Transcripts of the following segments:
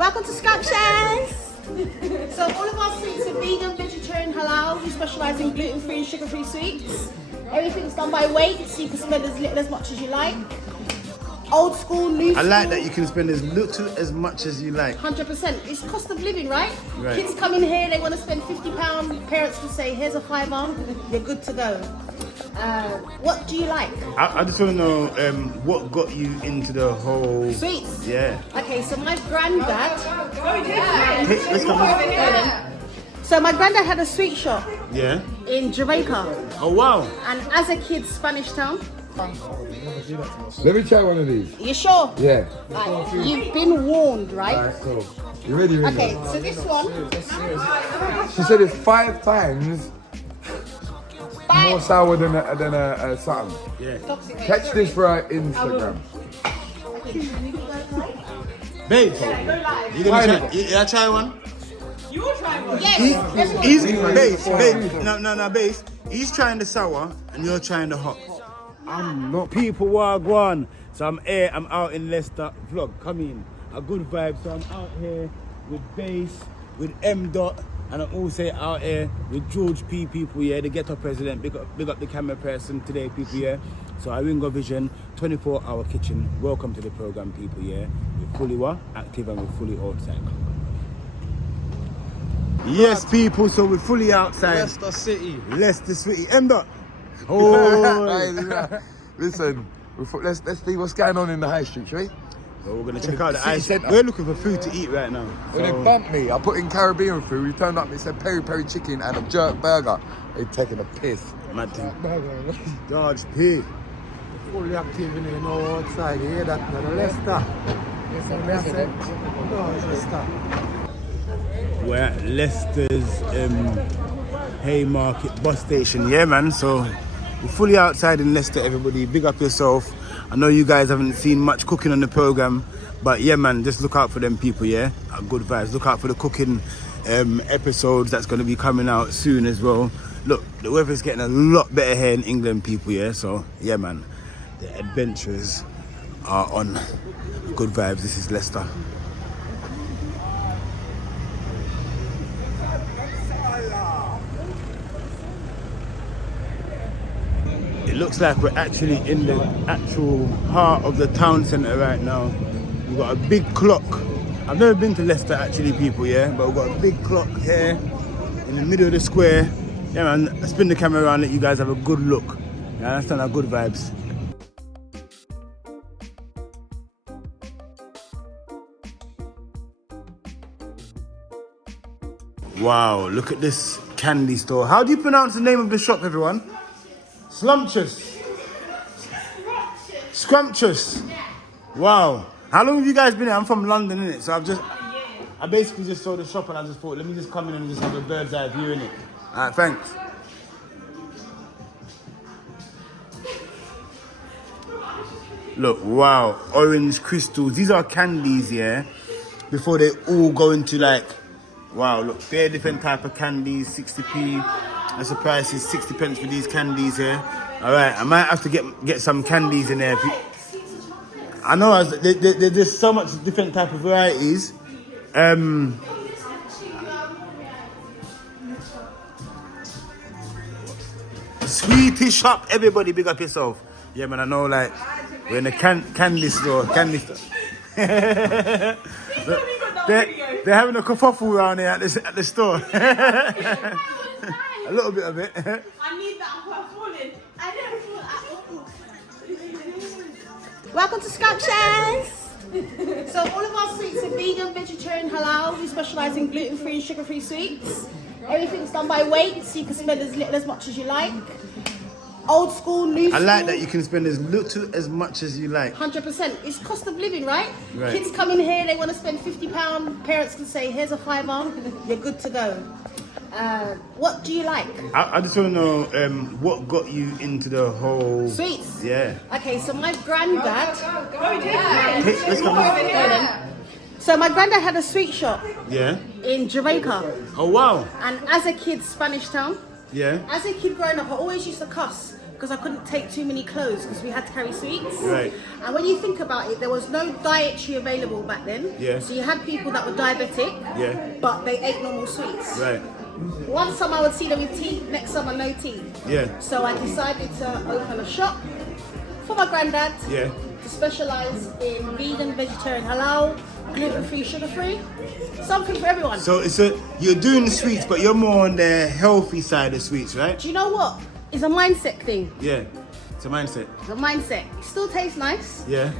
Welcome to scrumptiousss. So all of our sweets are vegan, vegetarian, halal. We specialise in gluten-free and sugar-free sweets. Everything's done by weight, so you can spend as little as much as you like. Old school, new school. I like that you can spend as little as much as you like. 100%. It's cost of living, right? Right. Kids come in here, they want to spend £50. Parents can say, here's a £5. You're good to go. What do you like? I just want to know what got you into the whole... Sweets? Yeah. Okay, so my granddad... Hey, let's come. So my granddad had a sweet shop Yeah. in Jamaica. Oh, wow. And as a kid, Spanish Town. Let me try one of these. You sure? Yeah. Right. You've been warned, right? Alright, cool. You ready, Ringo? Okay, so this one... She said it's 5 times more sour than a something. Yeah. Catch this for our Instagram. Babe, you gonna try? Yeah, try one. You will try one. Yes. He's babe. No, base. He's trying the sour and you're trying the hot. I'm not people wagwan. So I'm here. I'm out in Leicester. Vlog, come in. A good vibe. So I'm out here with Base, with M Dot, and I'm also out here with George P people. Yeah, the Ghetto President. Big up the camera person today, people. Yeah. So I Ringo Vision, 24-hour kitchen. Welcome to the program, people. Yeah, we're fully active and we're fully outside. Yes, people. So we're fully outside. Leicester City. M Dot. Oh. Hey, listen, let's see what's going on in the high street, shall we? So we're gonna check out the City ice. centre. We're looking for food to eat right now. When they bumped me, I put in Caribbean food. We turned up and it said peri peri chicken and a jerk burger. They taking a piss. Mad thing. George P. Fully active in the outside, you hear that? No, Leicester. No, Leicester. We're at Leicester's Haymarket bus station, yeah man. So we're fully outside in Leicester, everybody. Big up yourself. I know you guys haven't seen much cooking on the program, but yeah man, just look out for them people, yeah? Good vibes. Look out for the cooking episodes that's going to be coming out soon as well. Look, the weather's getting a lot better here in England, people, yeah? So yeah man, the adventures are on. Good vibes. This is Leicester. It looks like we're actually in the actual heart of the town centre right now. We've got a big clock. I've never been to Leicester actually, people, yeah? But we've got a big clock here in the middle of the square. Yeah man, spin the camera around, let you guys have a good look. You understand our good vibes? Wow, look at this candy store. How do you pronounce the name of the shop, everyone? Scrumptiousss. Scrumptiousss. Wow. How long have you guys been here? I'm from London, innit? So I basically just saw the shop and I just thought, let me just come in and just have a bird's eye view, innit? Alright, thanks. Look, wow, orange crystals. These are candies, yeah? Before they all go into like, wow, look, they're different type of candies, 60p. That's the price is 60 pence for these candies here. All right, I might have to get some candies in there. I know there's so much different type of varieties. Sweetie shop, everybody big up yourself. Yeah, man, I know, like, we're in a candy store. They're having a kerfuffle around here at the store. A little bit of it. I need that for falling. I don't fall at all. Welcome to scrumptiousss. So all of our sweets are vegan, vegetarian, halal. We specialise in gluten-free and sugar-free sweets. Everything's done by weight, so you can spend as little as much as you like. Old school, new school. I like that you can spend as little as much as you like. 100%. It's cost of living, right? Right. Kids come in here, they want to spend £50. Parents can say, here's a £5. You're good to go. What do you like? I just want to know what got you into the whole... Sweets? Yeah. Okay, so my granddad... Hey, let's come. So my granddad had a sweet shop Yeah. in Jamaica. Oh, wow. And as a kid, Spanish Town. Yeah. As a kid growing up, I always used to cuss because I couldn't take too many clothes because we had to carry sweets. Right. And when you think about it, there was no dietary available back then. Yeah. So you had people that were diabetic, Yeah. but they ate normal sweets. Right. One summer I would see them with tea, next summer no tea. Yeah. So I decided to open a shop for my granddad Yeah. to specialise in vegan, vegetarian, halal, gluten-free, sugar-free, something for everyone. So you're doing the sweets, but you're more on the healthy side of sweets, right? Do you know what? It's a mindset thing. Yeah. It's a mindset. It's a mindset. It still tastes nice. Yeah.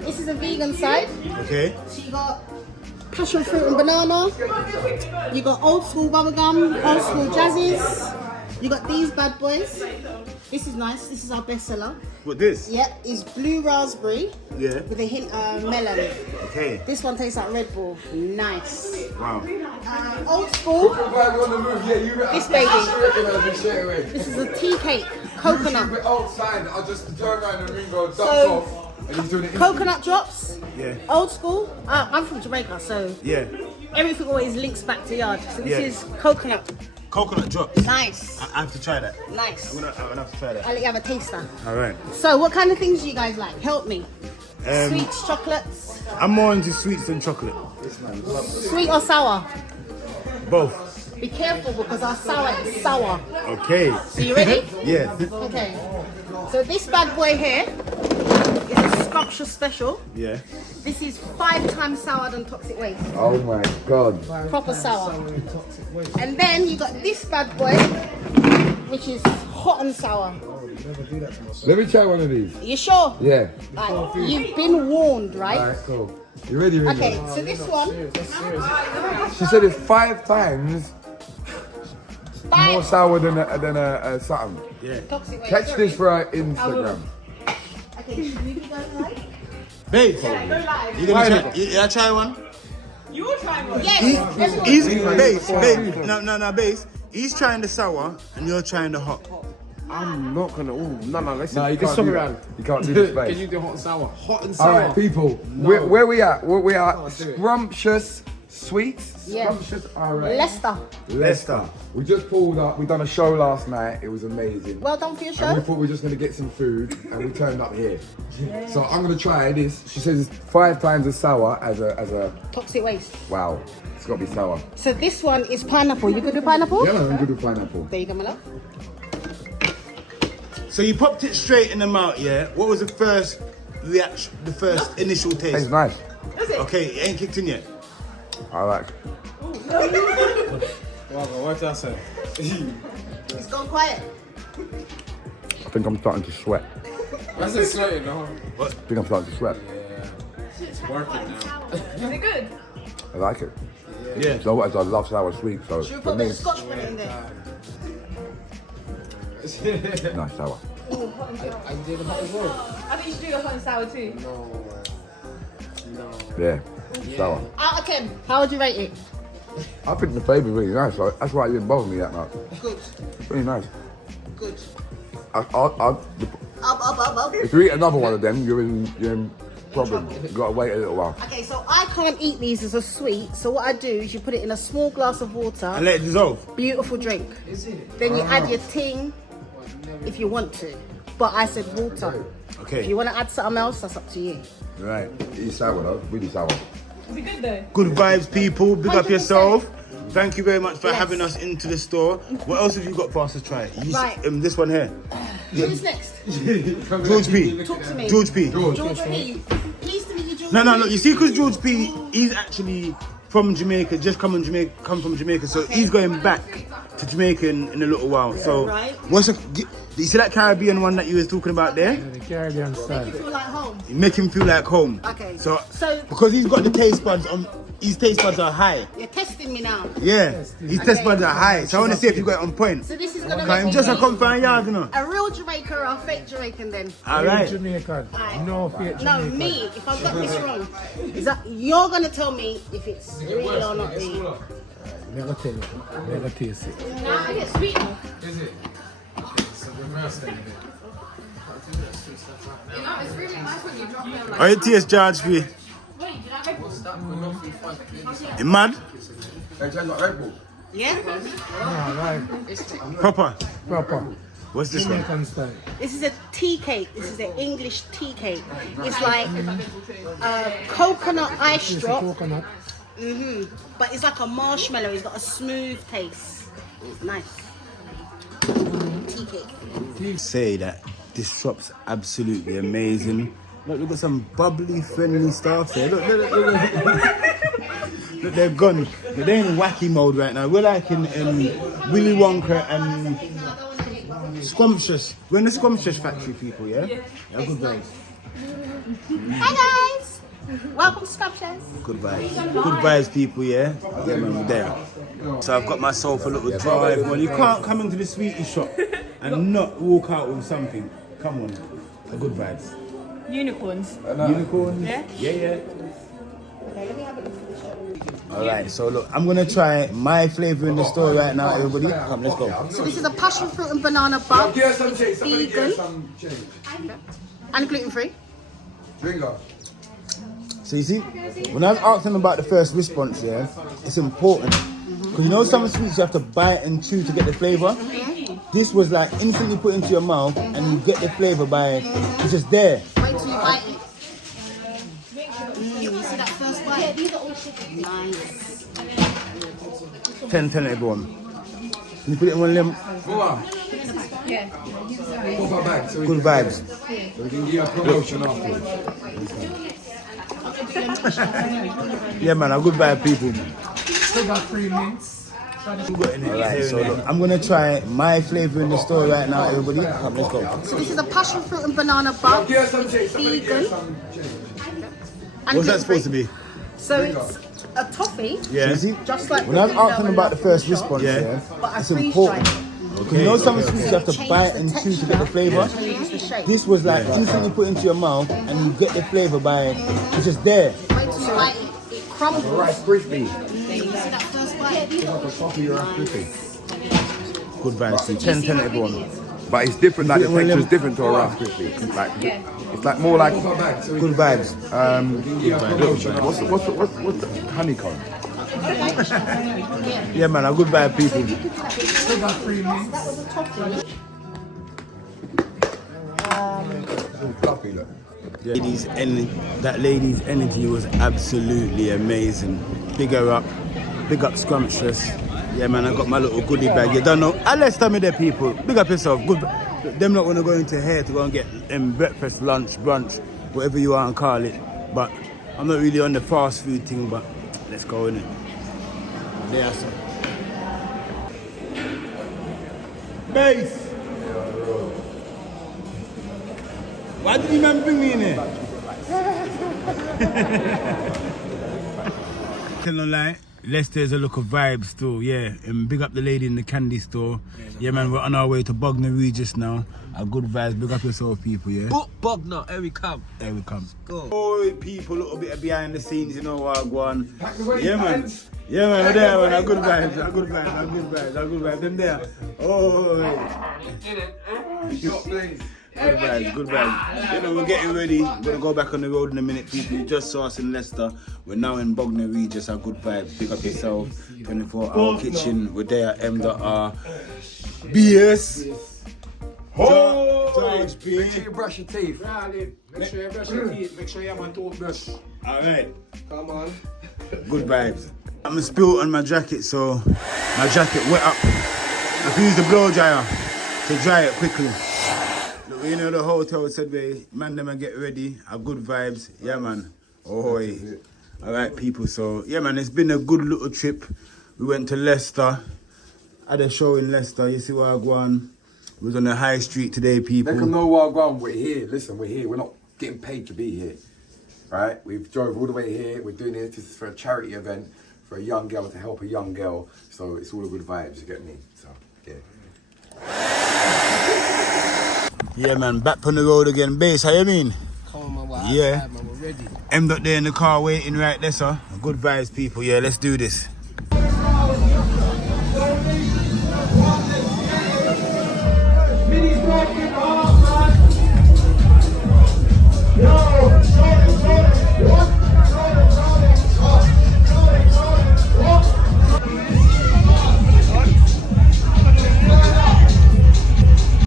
This is a vegan side. Okay. So you got passion fruit and banana. You got old school bubblegum, old school jazzies. You got these bad boys. This is nice. This is our bestseller. What this? Yep, it's blue raspberry Yeah. with a hint of melon. Okay. This one tastes like Red Bull. Nice. Wow. Old school. This baby. Straight This is a tea cake. Coconut. We're outside. I'll just turn around and ring go ducks So- off. And he's doing it. Coconut drops. Yeah. Old school. I'm from Jamaica, so Yeah. everything always links back to yard. So this Yeah. is coconut. Coconut drops. Nice. I have to try that. Nice. I'm gonna have to try that. I'll let you have a taster. All right. So what kind of things do you guys like? Help me. Sweets, chocolates. I'm more into sweets than chocolate. Sweet or sour? Both. Be careful because our sour is sour. Okay. So you ready? Yeah. Okay. So this bad boy here is a scrumptious special. Yeah. This is 5 times sour than toxic waste. Oh my god. Proper sour. And then you got this bad boy, which is hot and sour. Let me try one of these. You sure? Yeah. Right. You've been warned, right? Alright, cool. You ready, Ringo? Okay, so this one, She said it's 5 times more 5 sour than a something. Yeah. toxic waste. Catch this for our Instagram. Okay, should we be going live? Babe. Go live. You gonna try? You try one? You will try one. Yes, everyone. He's babe. No, base. He's trying the sour and you're trying the hot. I'm not gonna. Oh, no, listen. No, you This can't time do around. that. You can't do this, Can babe. you do hot and sour? Hot and sour. Alright, people. Where we at? Where we are? Scrumptious sweets. Yeah. Scrumptious. Alright. Leicester. Leicester. We just pulled up. We done a show last night. It was amazing. Well done for your And show. we thought we were just gonna get some food, and we turned up here. So I'm gonna try this. She says it's 5 times as sour as a. Toxic waste. Wow, it's gotta be sour. So this one is pineapple. You good with pineapple? Yeah, I'm good with pineapple. There you go, my love. So you popped it straight in the mouth, yeah? What was the first reaction, the first initial Tastes taste? nice. Okay, it ain't kicked in yet. I like. What's that say? It's gone quiet. I think I'm starting to sweat. That's a sweating, no? I think I'm starting to sweat. It's working now. Is it good? I like it. Yeah. So I love sour sweet. So Should we for put a me, bit of scotch bonnet in there? nice sour. I did hot as well. I think you should do the hot and sour too. No. Yeah, sour. Out of 10, how would you rate it? I think the flavour's really nice. So that's why it didn't bother me that much. Good. Really nice. Good. Up. If you eat another one of them, you're in problem. You gotta wait a little while. Okay, so I can't eat these as a sweet. So what I do is you put it in a small glass of water. And let it dissolve. Beautiful drink. Is it? Then you add your ting if you want to. But I said water. If Okay. you want to add something else, that's up to you. Right. It's sour though. Really sour. Is it good though? Good vibes, people. Big up 100%. yourself. Thank you very much for Yes. having us into the store. What else have you got for us to try? Right. This one here. Who's next? George P. Talk to me. George P. George P. Pleased to meet you, George. No. You see, because George P. He's actually from Jamaica, just come from Jamaica, so he's going back to Jamaica in a little while. So, Right. you see that Caribbean one that you was talking about there? The Caribbean Make style. you feel like home. You make him feel like home. Okay. So So- because he's got the taste buds on, his taste buds are high. You're testing me now. Yeah, his taste buds are high. So I want to see if you got it on point. So this is gonna Cause make I'm me just a be come from a yard, you know. a real Jamaican or a fake Jamaican then. All right. Jamaican. Alright. No fake No, Jamaican. me. If I've got this wrong, is that you're gonna tell me if it's real or not real? Never tell you. Never taste it. Nah, I get sweet. Is it? So the first thing. You know, it's really nice when you drop it like. How you taste, George P? Wait, did I Red Bull? You mad? Hey, Jen, got Red Bull. Yeah. Yeah, right. Proper. Proper. What's this one? Jamaican style. This is a tea cake. This is an English tea cake. It's like coconut ice It's a drop. coconut. But it's like a marshmallow. It's got a smooth taste. Nice. Tea cake. Say that this shop's absolutely amazing. Look, we've got some bubbly, friendly staff there. Look. Look, they're gone. They're in wacky mode right now. We're like in Willy Wonka and Scrumptious. We're in the Scrumptious factory, people, yeah? Yeah, good vibes. Hi guys. Welcome to Scrumptious. Good vibes. Good vibes, people, yeah? Yeah, man, we're there. So I've got myself a little drive. Well, you can't come into the sweetie shop and not walk out with something. Come on. Good vibes. Unicorns. Unicorns? Yeah? Yeah. Alright, so look, I'm gonna try my flavour in the store right now, everybody. Come, let's go. So this is a passion fruit and banana bun. Get some change. Somebody Vegan. get some change. And gluten free. Drinker. So you see, when I was asking about the first response, yeah, it's important. Because you know some sweets you have to bite and chew to get the flavour? This was like instantly put into your mouth and you get the flavour by, it's just there. Wait till you bite it. You see that first bite? Yeah, these are all chicken. Nice. 10 everyone. Can you put it in one of them? Moa. Yeah. Pop our bag so we Good can, vibes. so we can give you a promotion afterwards. Yeah man, a good vibe people. Still got 3 mints. Alright, so look, I'm gonna try my flavour in the store right now, everybody. Come, let's go. So this is a passion fruit and banana bun. Get some change. Somebody get Vegan. some change. And What's that gluten-free. supposed to be? So it's a toffee. Yeah. You see, Just like when I was the window asking and about the love first in the shop, response, yeah, but I it's freeze important. dried it. Okay. You know some sweets you have to Change bite the and chew to texture, get the flavour? changes the shape. This was like instantly put into your mouth and you get the flavour by, it's just there. Wait till you bite it. It crumbles. Rice crispy. You see that first bite? Good vibes, 10 everyone. But it's different, like the Put it in one texture is of them- different to a Rice Krispie. Like, it's like more like, Pop our bag so we Good vibes. what's the honeycomb? Yeah man, a good vibe people. Still got 3 mints. fluffy, look. That lady's energy was absolutely amazing. Big her up, big up Scrumptious. Yeah man, I got my little goodie bag. You don't know, unless tell me there people, big up yourself. Good. Them not gonna go into here to go and get breakfast, lunch, brunch, whatever you want to call it. But I'm not really on the fast food thing, but let's go in it. There some. Base! Why did you man bring me in here? Tell no lie, Leicester's a look of vibe still, yeah. And big up the lady in the candy store. Yeah man, we're on our way to Bognor Regis now. A good vibes, big up yourself people, yeah. Bognor, here we come. There we come. Go. Oh people, a little bit of behind the scenes, you know what I go on. Pack the weight, Yeah man. hands. Yeah man, we're there man, a good vibes, a good vibes, a good vibes, a good vibes. Them there. Oh, Shot please. good vibes, good vibes. You know, we're getting ready. We're gonna go back on the road in a minute, people. You just saw us in Leicester. We're now in Bognor Regis, a good vibes. Pick up yourself. 24-hour kitchen. We're there at M.R. BS. George P. Make sure you brush your teeth. Make sure you brush your teeth. Make sure you have a toothbrush. Alright. Come on. Good vibes. I'm spilled on my jacket, so my jacket wet up. I can use the blow dryer to dry it quickly. Look, you know the hotel said we man them and get ready. A good vibes. Yeah man. Oh yeah. Alright people, so yeah man, it's been a good little trip. We went to Leicester. Had a show in Leicester, you see where I go on. We was on the high street today, people. Let them know while going. We're here. Listen, we're here. We're not getting paid to be here. Right? We've drove all the way here. We're doing this. This is for a charity event for a young girl to help a young girl. So it's all a good vibes, you get me? So, yeah. Yeah man, back on the road again. Base, how you mean? Come on, man. Yeah. Man, we're ready. M. There in the car waiting right there, sir. Good vibes, people. Yeah, let's do this.